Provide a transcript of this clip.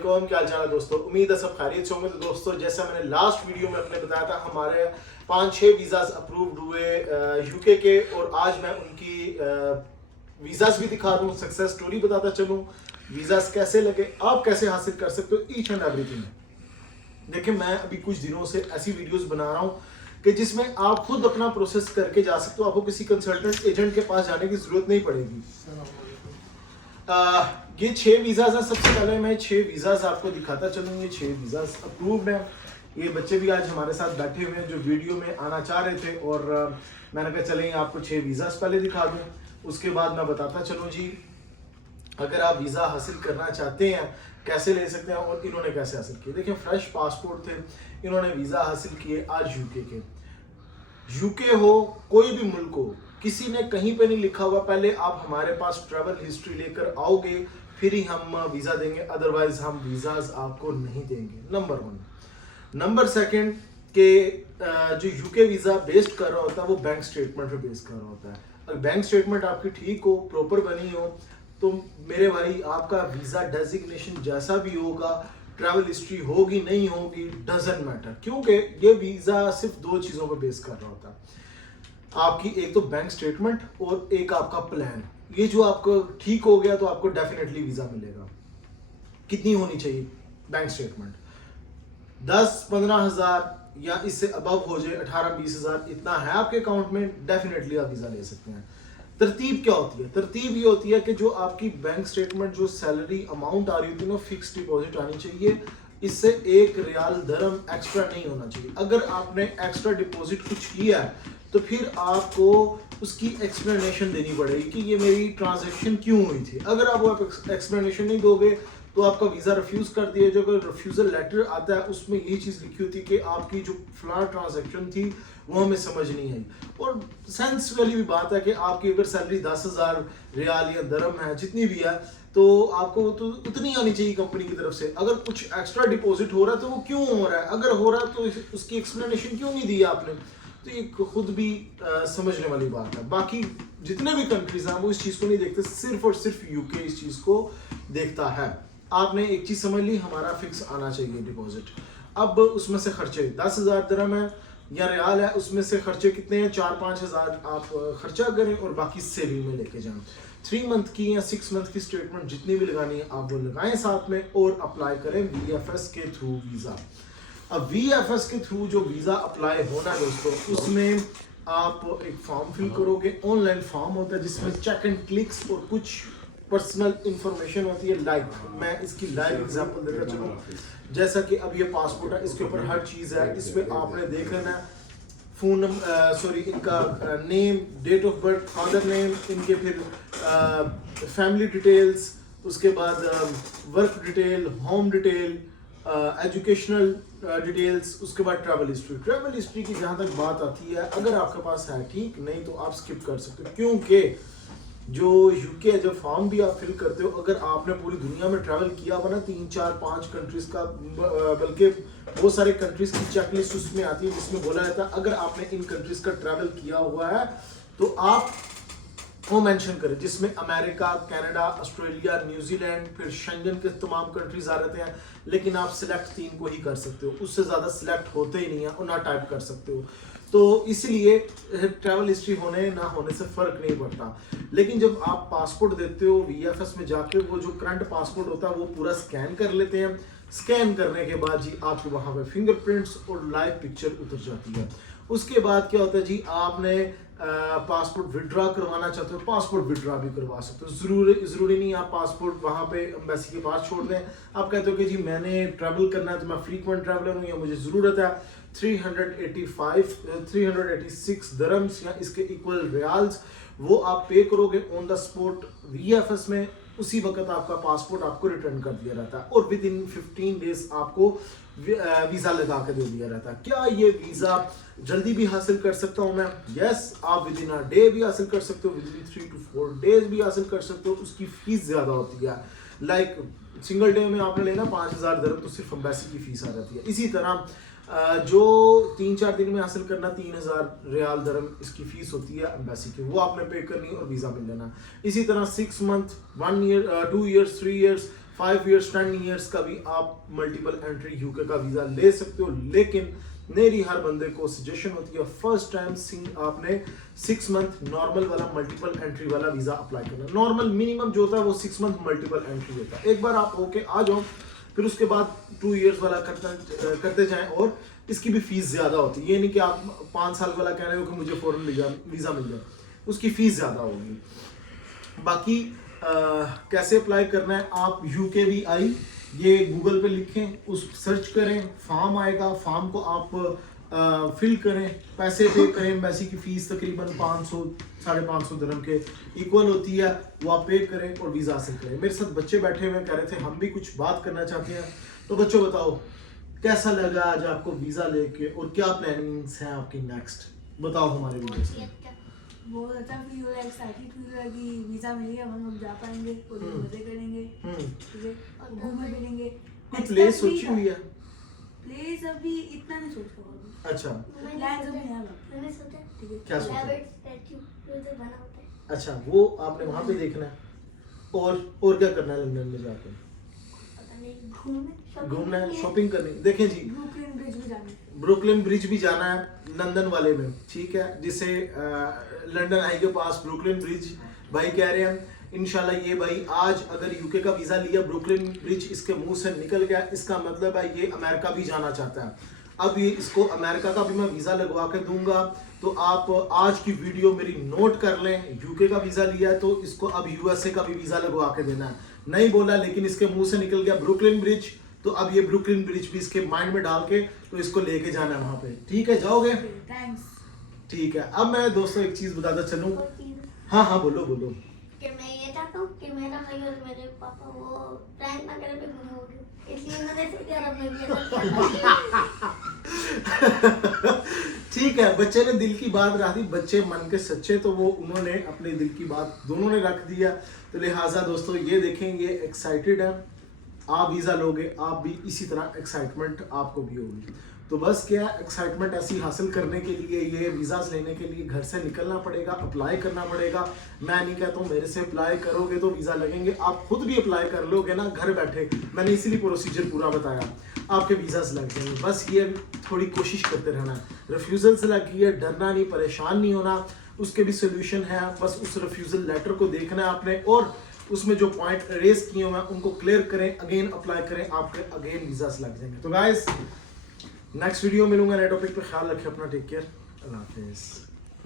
कौन क्या हाल है दोस्तों, उम्मीद है सब खैरियत से होंगे। तो दोस्तों, जैसा मैंने लास्ट वीडियो में अपने बताया था, हमारे 5-6 वीज़ाज अप्रूव्ड हुए यूके के, और आज मैं उनकी वीज़ाज भी दिखा दूँ, सक्सेस स्टोरी बताता चलूँ, वीज़ाज कैसे लगे, आप कैसे हासिल कर सकते हो, ईच एंड एवरीथिंग। देखिए, मैं अभी कुछ दिनों से ऐसी वीडियोस बना रहा हूँ कि जिसमें आप खुद अपना प्रोसेस करके जा सकते हो, आपको किसी कंसल्टेंट एजेंट के पास जाने की जरूरत नहीं पड़ेगी। ये 6 वीज़ाज हैं। सबसे पहले मैं 6 वीज़ाज आपको दिखाता चलूँ। ये 6 वीज़ाज अप्रूव्ड हैं। ये बच्चे भी आज हमारे साथ बैठे हुए हैं जो वीडियो में आना चाह रहे थे, और मैंने कहा चलें आपको 6 वीज़ाज पहले दिखा दूँ, उसके बाद मैं बताता चलूँ जी अगर आप वीज़ा हासिल करना चाहते हैं कैसे ले सकते हैं, और इन्होंने कैसे हासिल किए। देखिए, फ्रेश पासपोर्ट थे, इन्होंने वीज़ा हासिल किए आज यूके के। यूके हो, कोई भी मुल्क हो, किसी ने कहीं पे नहीं लिखा होगा पहले आप हमारे पास ट्रैवल हिस्ट्री लेकर आओगे फिर ही हम वीज़ा देंगे, अदरवाइज हम वीज़ाज आपको नहीं देंगे। नंबर 1। नंबर 2 के जो यूके वीज़ा बेस्ड कर रहा होता है वो बैंक स्टेटमेंट पे बेस कर रहा होता है। अगर बैंक स्टेटमेंट आपकी ठीक हो, प्रॉपर बनी हो, तो मेरे भाई आपका वीज़ा डेजिग्नेशन जैसा भी होगा, ट्रैवल हिस्ट्री होगी नहीं होगी, डजेंट मैटर, क्योंकि ये वीज़ा सिर्फ 2 चीज़ों पर बेस कर रहा होता है। आपकी एक तो बैंक स्टेटमेंट और एक आपका प्लान। ये जो आपको ठीक हो गया तो आपको डेफिनेटली वीज़ा मिलेगा। कितनी होनी चाहिए बैंक स्टेटमेंट? 10-15 हज़ार या इससे अबव हो जाए, 18-20 हज़ार, इतना है आपके अकाउंट में, डेफिनेटली आप वीज़ा ले सकते हैं। तरतीब क्या होती है? तरतीब ये होती है कि जो आपकी बैंक स्टेटमेंट, जो सैलरी अमाउंट आ रही होती है ना, फिक्स डिपॉजिट आनी चाहिए। इससे 1 रियाल दरम एक्स्ट्रा नहीं होना चाहिए। अगर आपने एक्स्ट्रा डिपॉजिट कुछ किया है तो फिर आपको उसकी एक्सप्लेनेशन देनी पड़ेगी कि ये मेरी ट्रांजैक्शन क्यों हुई थी। अगर आप वो एक्सप्लेनेशन नहीं दोगे तो आपका वीज़ा रिफ्यूज कर दिया। जो रिफ्यूजल लेटर आता है उसमें यही चीज़ लिखी होती है कि आपकी जो फलां ट्रांजैक्शन थी वो हमें समझ नहीं आई। और सेंस वाली भी बात है कि आपकी अगर सैलरी 10,000 रियाल या दरम है, जितनी भी है, तो आपको तो उतनी आनी चाहिए कंपनी की तरफ से। अगर कुछ एक्स्ट्रा डिपॉजिट हो रहा है तो वो क्यों हो रहा है, अगर हो रहा है तो उसकी एक्सप्लेनेशन क्यों नहीं दी आपने। तो ये खुद भी समझने वाली बात है। बाकी जितने भी कंट्रीज हैं वो इस चीज़ को नहीं देखते, सिर्फ और सिर्फ यूके इस चीज़ को देखता है। आपने एक चीज़ समझ ली, हमारा फिक्स आना चाहिए डिपॉजिट। अब उसमें से खर्चे 10,000 दरम है या रियाल है, उसमें से खर्चे कितने हैं? 4-5 हज़ार आप खर्चा करें और बाकी सेविंग में लेके जाएं। 3 मंथ की या 6 मंथ की स्टेटमेंट जितनी भी लगानी है आप वो लगाएं साथ में, और अप्लाई करें VFS के थ्रू वीज़ा। अब VFS के थ्रू जो वीज़ा अप्लाई होना है दोस्तों, उसमें आप एक फॉर्म फिल करोगे। ऑनलाइन फॉर्म होता है जिसमें चेक एंड क्लिक्स और कुछ पर्सनल इंफॉर्मेशन होती है। लाइक मैं इसकी लाइव एग्जांपल देता चलूँ, जैसा कि अब ये पासपोर्ट है, इसके ऊपर हर चीज़ है। इसमें आपने देख लेना है फ़ोन नंबर, इनका name, date of birth, father name, इनके फिर फैमिली डिटेल्स, उसके बाद work detail, home detail, educational details, उसके बाद ट्रैवल हिस्ट्री। ट्रैवल हिस्ट्री की जहाँ तक बात आती है, अगर आपके पास है ठीक, नहीं तो आप स्किप कर सकते हो, क्योंकि जो यूके जब फॉर्म भी आप फिल करते हो, अगर आपने पूरी दुनिया में ट्रैवल किया हुआ ना, 3-4-5 कंट्रीज का, बल्कि बहुत सारे कंट्रीज की चेकलिस्ट उसमें आती है जिसमें बोला जाता है अगर आपने इन कंट्रीज का ट्रैवल किया हुआ है तो आप वो मेंशन करें, जिसमें अमेरिका, कनाडा, ऑस्ट्रेलिया, न्यूजीलैंड, फिर शेंगन के तमाम कंट्रीज आ रहते हैं। लेकिन आप सिलेक्ट 3 को ही कर सकते हो, उससे ज़्यादा सिलेक्ट होते ही नहीं है, और ना टाइप कर सकते हो। तो इसलिए ट्रैवल हिस्ट्री होने ना होने से फ़र्क नहीं पड़ता। लेकिन जब आप पासपोर्ट देते हो VFS में जाके, वो जो करंट पासपोर्ट होता है वो पूरा स्कैन कर लेते हैं। स्कैन करने के बाद जी आपके वहाँ पे फिंगरप्रिंट्स और लाइव पिक्चर उतर जाती है। उसके बाद क्या होता है जी, आपने पासपोर्ट विड्रॉ करवाना चाहते हो, पासपोर्ट विड्रॉ भी करवा सकते हो। ज़रूरी नहीं आप पासपोर्ट वहाँ पे एम्बेसी के पास छोड़ दें। आप कहते हो कि जी मैंने ट्रैवल करना है, तो मैं फ्रीक्वेंट ट्रैवलर हूँ या मुझे ज़रूरत है 386 दरम्स या इसके इक्वल रियाल्स, वो आप पे करोगे ऑन द स्पॉट VFS में। उसी वक्त आपका पासपोर्ट आपको रिटर्न कर दिया रहता है, और विद इन 15 डेज आपको वीज़ा लगा कर दे दिया रहता है। क्या ये वीज़ा जल्दी भी हासिल कर सकता हूँ मैं? यस, आप विद इन अ डे भी हासिल कर सकते हो, विद इन 3 to 4 डेज भी हासिल कर सकते हो। उसकी फीस ज़्यादा होती है। लाइक सिंगल डे में आपने लेना 5,000 दरम, तो सिर्फ एम्बेसी की फीस आ जाती है। इसी तरह जो 3-4 दिन में हासिल करना, 3,000 रियाल दरम इसकी फीस होती है एम्बेसी की, वो आपने पे करनी और वीज़ा मिल लेना। इसी तरह 6 month, 1 year, 2 years, 3 years, 5 years 10 years का भी आप मल्टीपल एंट्री यूके का वीज़ा ले सकते हो, लेकिन मेरी हर बंदे को सजेशन होती है फर्स्ट टाइम आपने 6 मंथ नॉर्मल वाला मल्टीपल एंट्री वाला वीज़ा अप्लाई करना। नॉर्मल मिनिमम जो होता है वो 6 मंथ मल्टीपल एंट्री होता है। एक बार आप होके आ जाओ, फिर उसके बाद 2 इयर्स वाला करते जाएं, और इसकी भी फीस ज़्यादा होती है। ये नहीं कि आप 5 साल वाला कह रहे हो कि मुझे फ़ौरन वीज़ा मिल जाए, उसकी फ़ीस ज़्यादा होगी। बाकी कैसे अप्लाई करना है, आप UKVI ये गूगल पे लिखें, उस सर्च करें, फॉर्म आएगा, फॉर्म को आप फिल करें, पैसे पे करें। एम्बेसी की फ़ीस तकरीबन 500 550 दिरहम के इक्वल होती है, वो आप पे करें और वीज़ा हासिल करें। मेरे साथ बच्चे बैठे हुए कह रहे थे हम भी कुछ बात करना चाहते हैं, तो बच्चों बताओ कैसा लगा आज आपको वीज़ा लेके, और क्या प्लानिंग्स हैं आपकी नेक्स्ट, बताओ हमारे वीडियो से। बहुत अच्छा फील हो रहा है, एक्साइटेड फील हो रहा है कि वीज़ा मिल गया, हम लोग जा पाएंगे और मजे करेंगे, ठीक है, और घूमे फिरेंगे। कोई प्लेस सोची हुई है? प्लेस अभी इतना नहीं सोच रहा हूँ। अच्छा, प्लान अभी है, मैंने सोचा ठीक है। क्या सोचा? रैबिट स्टैचू जो बना होता है। अच्छा, वो आपने वहाँ पे देखना है, और क्या करना है लंदन में जाके? पता नहीं, घूमना है, शॉपिंग करनी है। देखें जी, ब्रुकलिन ब्रिज भी जाना है। ब्रुकलिन ब्रिज भी जाना है लंदन वाले में, ठीक है, जिसे लंदन आई के पास ब्रुकलिन ब्रिज भाई कह रहे हैं। इंशाल्लाह ये भाई आज अगर यूके का वीज़ा लिया, ब्रुकलिन ब्रिज इसके मुंह से निकल गया, इसका मतलब है ये अमेरिका भी जाना चाहता है। अब ये इसको अमेरिका का भी मैं वीज़ा लगवा के दूंगा, तो आप आज की वीडियो मेरी नोट कर लें। यूके का वीज़ा लिया है तो इसको अब USA का भी वीज़ा लगवा के देना है। नहीं बोला, लेकिन इसके मुंह से निकल गया ब्रुकलिन ब्रिज, तो अब ये ब्रुकलिन ब्रिज भी इसके माइंड में डाल के तो इसको लेके जाना है वहाँ पे, ठीक है, जाओगे? थैंक्स। ठीक है। अब मैं दोस्तों एक चीज़ बताता चलूँ। हाँ बोलो बोलो। कि मैं ये चाहता हूँ कि मेरा भाई और मेरे पापा वो प्रैंक ना करे, मैं गुम हो गई, इसलिए मैंने सोचा यार अब मैं भी ऐसा किया। ठीक है, बच्चे ने दिल की बात रख दी, बच्चे मन के सच्चे, तो वो उन्होंने अपने दिल की बात दोनों ने रख दिया। तो लिहाजा दोस्तों ये देखेंगे, एक्साइटेड है, आप वीज़ा लोगे, आप भी इसी तरह एक्साइटमेंट आपको भी होगी। तो बस क्या, एक्साइटमेंट ऐसी हासिल करने के लिए, ये वीज़ास लेने के लिए घर से निकलना पड़ेगा, अप्लाई करना पड़ेगा। मैं नहीं कहता हूँ मेरे से अप्लाई करोगे तो वीज़ा लगेंगे, आप खुद भी अप्लाई कर लोगे ना घर बैठे, मैंने इसीलिए प्रोसीजर पूरा बताया, आपके वीज़ास लग जाएंगे। बस ये थोड़ी कोशिश करते रहना है, रिफ्यूज़ल से लगी है, डरना नहीं, परेशान नहीं होना, उसके भी सोल्यूशन है। बस उस रिफ्यूज़ल लेटर को देखना है आपने, और उसमें जो पॉइंट रेस किए हुए हैं उनको क्लियर करें, अगेन अप्लाई करें, आपके अगेन वीज़ास लग जाएंगे। तो गाइस नेक्स्ट वीडियो मिलूंगा नए टॉपिक पे, ख्याल रखें अपना, टेक केयर, अल्लाह हाफिज़।